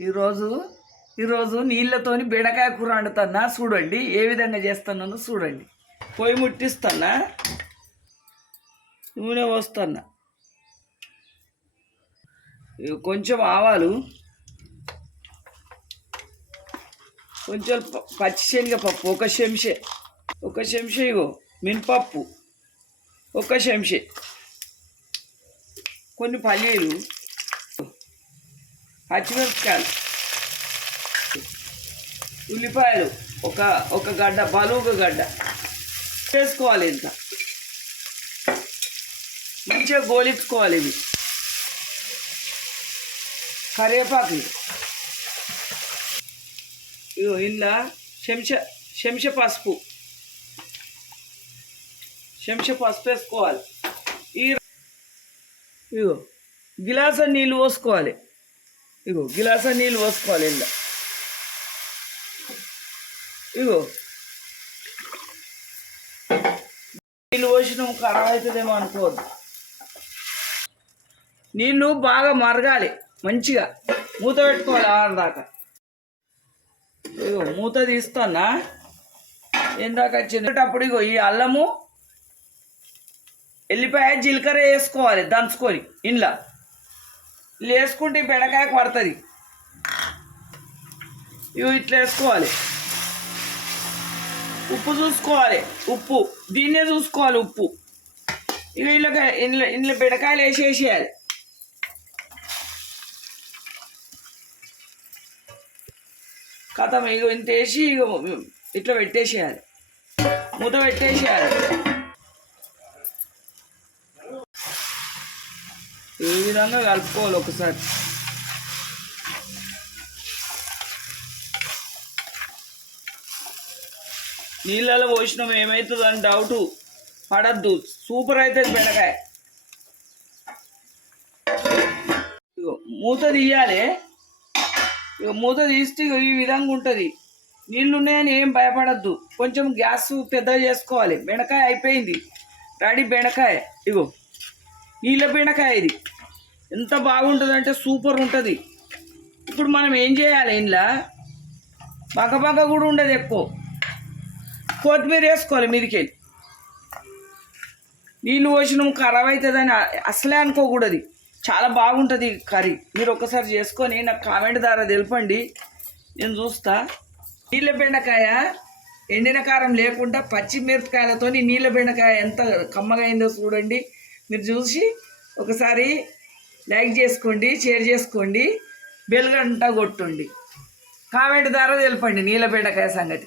ఈరోజు ఈరోజు నీళ్ళతోని బెండకాయ కూర వండుతున్నా. చూడండి ఏ విధంగా చేస్తున్నానో చూడండి. పొయ్యి ముట్టిస్తున్నా. నూనె పోస్తున్నా. ఇగో కొంచెం ఆవాలు. కొంచెం ప- పచ్చి శనగపప్పు ఒక చెంచే ఒక చెంచే ఇగో మినపప్పు. ఒక చెంచే కొన్ని పల్లీలు. పచ్చిమిరపకాయలు. ఉల్లిపాయలు ఒక ఒక గడ్డ బలుగు గడ్డ. వేసుకోవాలి ఇంత. మంచిగా గోలించుకోవాలి ఇవి. కరివేపాకు. ఇగో ఇందులో చెంచ చెంచ పసుపు. చెంచ పసుపు వేసుకోవాలి. ఈ ఇగో గిలాస నీళ్ళు పోసుకోవాలి. ఇగో గిలాస నీళ్ళు పోసుకోవాలి ఇందులో ఇగో. నీళ్ళు పోసినాం ఖరాబ్ అవుతుందేమో అనుకోవద్దు. నీళ్ళు బాగా మరగాలి మంచిగా. మూత పెట్టుకోవాలి ఆడదాకా ఇగో మూత తీస్తున్నా ఇందాక చిన్నటప్పుడు ఇగో ఈ అల్లము ఎల్లిపాయ జీలకర్ర వేసుకోవాలి దంచుకొని ఇంట్లో లేసుకుంటే వేసుకుంటే పడుతుంది. ఇవి ఇట్లా వేసుకోవాలి. ఉప్పు చూసుకోవాలి. ఉప్పు. దీన్నే చూసుకోవాలి ఉప్పు. ఇవి ఇలా ఇంట్లో ఇంట్లో బెండకాయలు వేసేసేయాలి. కథం ఇగో ఇంత వేసి ఇగో ఇట్లా పెట్టేసేయాలి. మూత పెట్టేసేయాలి. ఈ విధంగా కలుపుకోవాలి ఒకసారి? నీళ్ళలో పోసినాం ఏమవుతుంది అని డౌట్ పడద్దు సూపర్ అవుతుంది బెండకాయ. ఇగో మూత తీయాలి. ఇక మూత తీస్తే ఇగో ఈ విధంగా ఉంటుంది. నీళ్ళు ఉన్నాయని ఏం భయపడద్దు. కొంచెం గ్యాస్ పెద్దగా చేసుకోవాలి. బెండకాయ అయిపోయింది. రెడీ బెండకాయ. ఇగో నీళ్ళ బెండకాయ ఇది. ఎంత బాగుంటుంది అంటే సూపర్ ఉంటుంది. ఇప్పుడు మనం ఏం చేయాలి ఇంట్లో బగ కూడా ఉండదు ఎక్కువ. కొత్తిమీర వేసుకోవాలి మీదికెళ్ళి నీళ్ళు పోసినాం ఖరాబ్ అవుతుందని అసలే అనుకోకూడదు. చాలా బాగుంటుంది కర్రీ. మీరు ఒకసారి చేసుకొని నాకు కామెంట్ ద్వారా తెలపండి. నేను చూస్తా. నీళ్ళ బెండకాయ ఎండిన కారం లేకుండా పచ్చిమిరపకాయలతో నీళ్ళ బెండకాయ ఎంత కమ్మగా అయిందో చూడండి. మీరు చూసి ఒకసారి లైక్ చేసుకోండి షేర్ చేసుకోండి బెల్గంట కొట్టండి. కామెంట్ ద్వారా తెలపండి నీళ్ళ బెండకాయ సంగతి.